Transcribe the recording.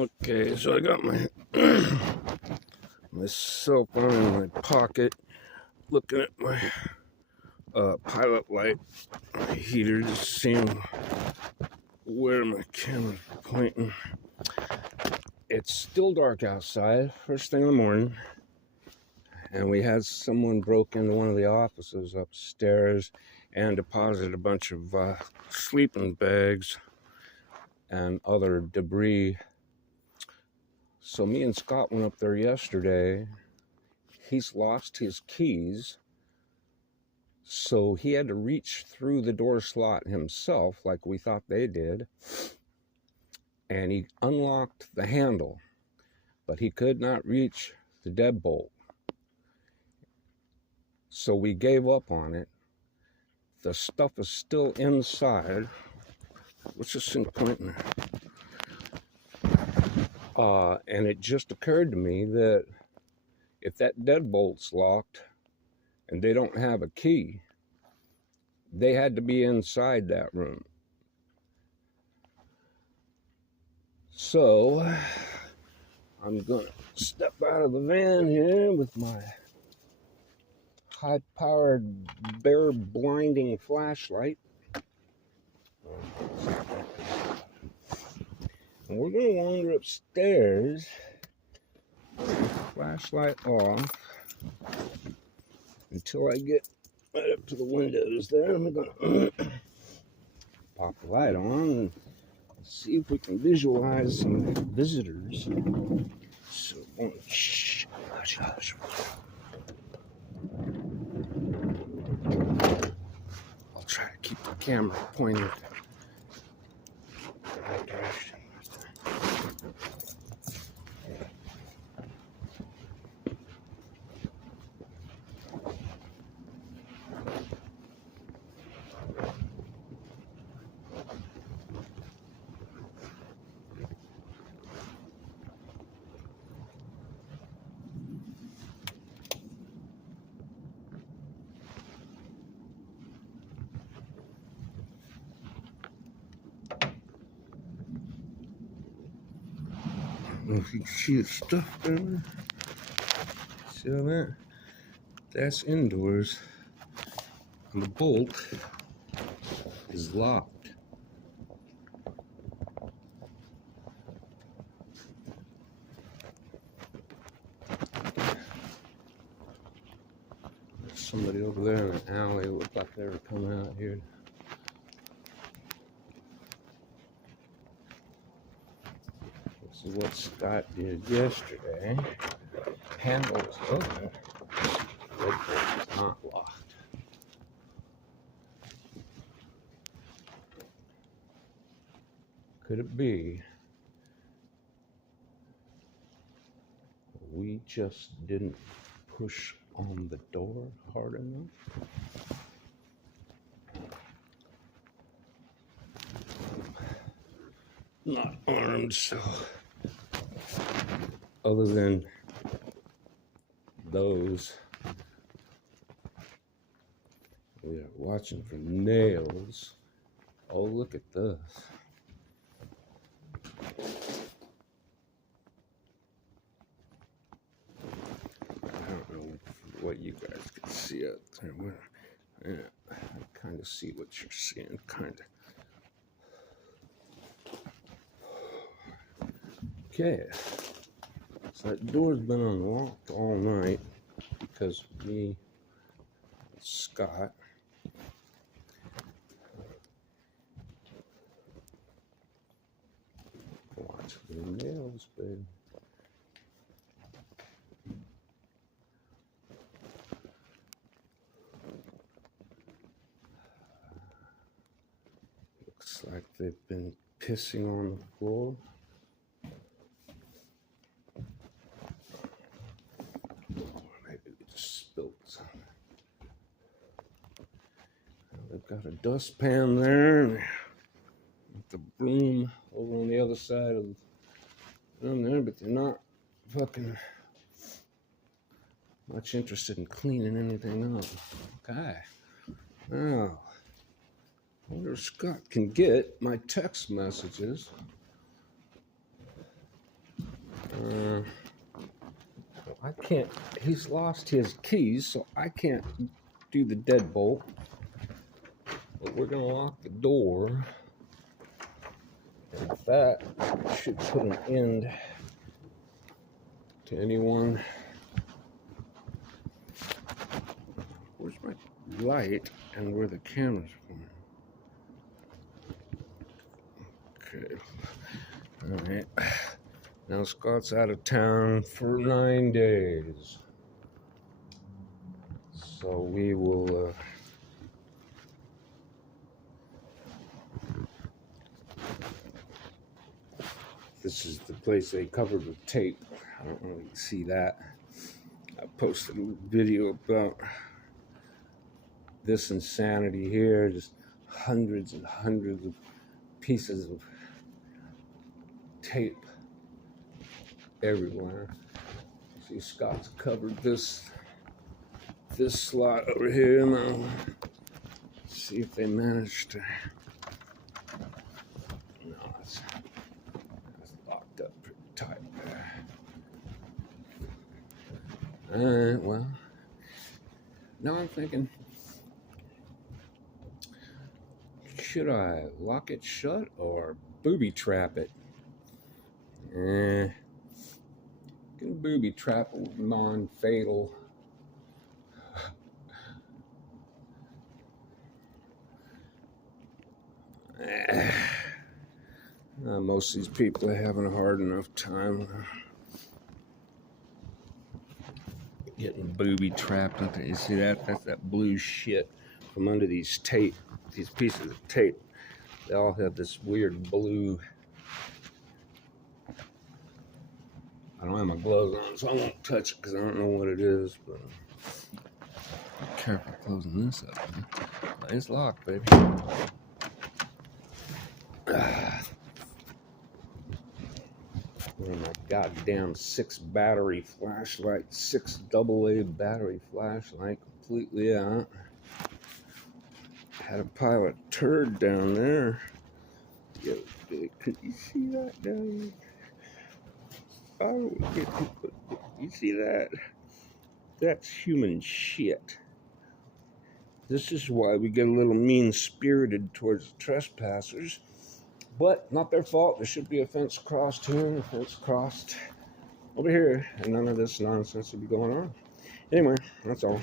Okay, so I got my my cell phone in my pocket, looking at my pilot light, my heater, just seeing where my camera's pointing. It's still dark outside, first thing in the morning, and we had someone broke into one of the offices upstairs and deposited a bunch of sleeping bags and other debris. So me and Scott went up there yesterday. He's lost his keys, so he had to reach through the door slot himself like we thought they did, and he unlocked the handle, but he could not reach the deadbolt. So we gave up on it. The stuff is still inside. What's this thing pointing at? And it just occurred to me that if that deadbolt's locked and they don't have a key, they had to be inside that room. So I'm gonna step out of the van here with my high-powered, bare blinding flashlight. And we're gonna wander upstairs, flashlight off, until I get right up to the windows there. I'm gonna pop the light on and see if we can visualize some visitors. So, shh, hush, hush. I'll try to keep the camera pointed the right direction. If you can see the stuff there, see all that? That's indoors. And the bolt is locked. There's somebody over there in the alley. It looked like they were coming out here. This is what Scott did yesterday. Handle is open. Deadbolt is not locked. Could it be we just didn't push on the door hard enough? Not armed, so other than those, we are watching for nails. Oh, look at this. I don't know what you guys can see out there. Yeah, I kind of see what you're seeing, kind of. Okay, so that door's been unlocked all night because me, Scott, watch for the nails, babe. Looks like they've been pissing on the floor. They've got a dustpan there, and the broom over on the other side of the room there, but they're not fucking much interested in cleaning anything up. Okay. Now, I wonder if Scott can get my text messages. I can't, he's lost his keys, so I can't do the deadbolt. But we're gonna lock the door. And that should put an end to anyone. Where's my light and where the camera's going? Okay. Alright. Now Scott's out of town for 9 days. So we will this is the place they covered with tape. I don't know if you can see that. I posted a video about this insanity here, just hundreds and hundreds of pieces of tape everywhere. See, Scott's covered this slot over here. Now, see if they managed to. No, it's locked up pretty tight there. All right, well, now I'm thinking, should I lock it shut or booby trap it? Can booby trap it, non-fatal. Most of these people are having a hard enough time getting booby trapped. You see that? That's that blue shit from under these tape, these pieces of tape. They all have this weird blue. I don't have my gloves on, so I won't touch it because I don't know what it is. But be careful closing this up. Huh? It's locked, baby. Oh my goddamn 6 battery flashlight, 6 AA battery flashlight, completely out. Had a pile of turd down there. Yo, could you see that down there? Oh, you see that? That's human shit. This is why we get a little mean-spirited towards trespassers. But not their fault. There should be a fence crossed here, a fence crossed over here, and none of this nonsense would be going on. Anyway, that's all.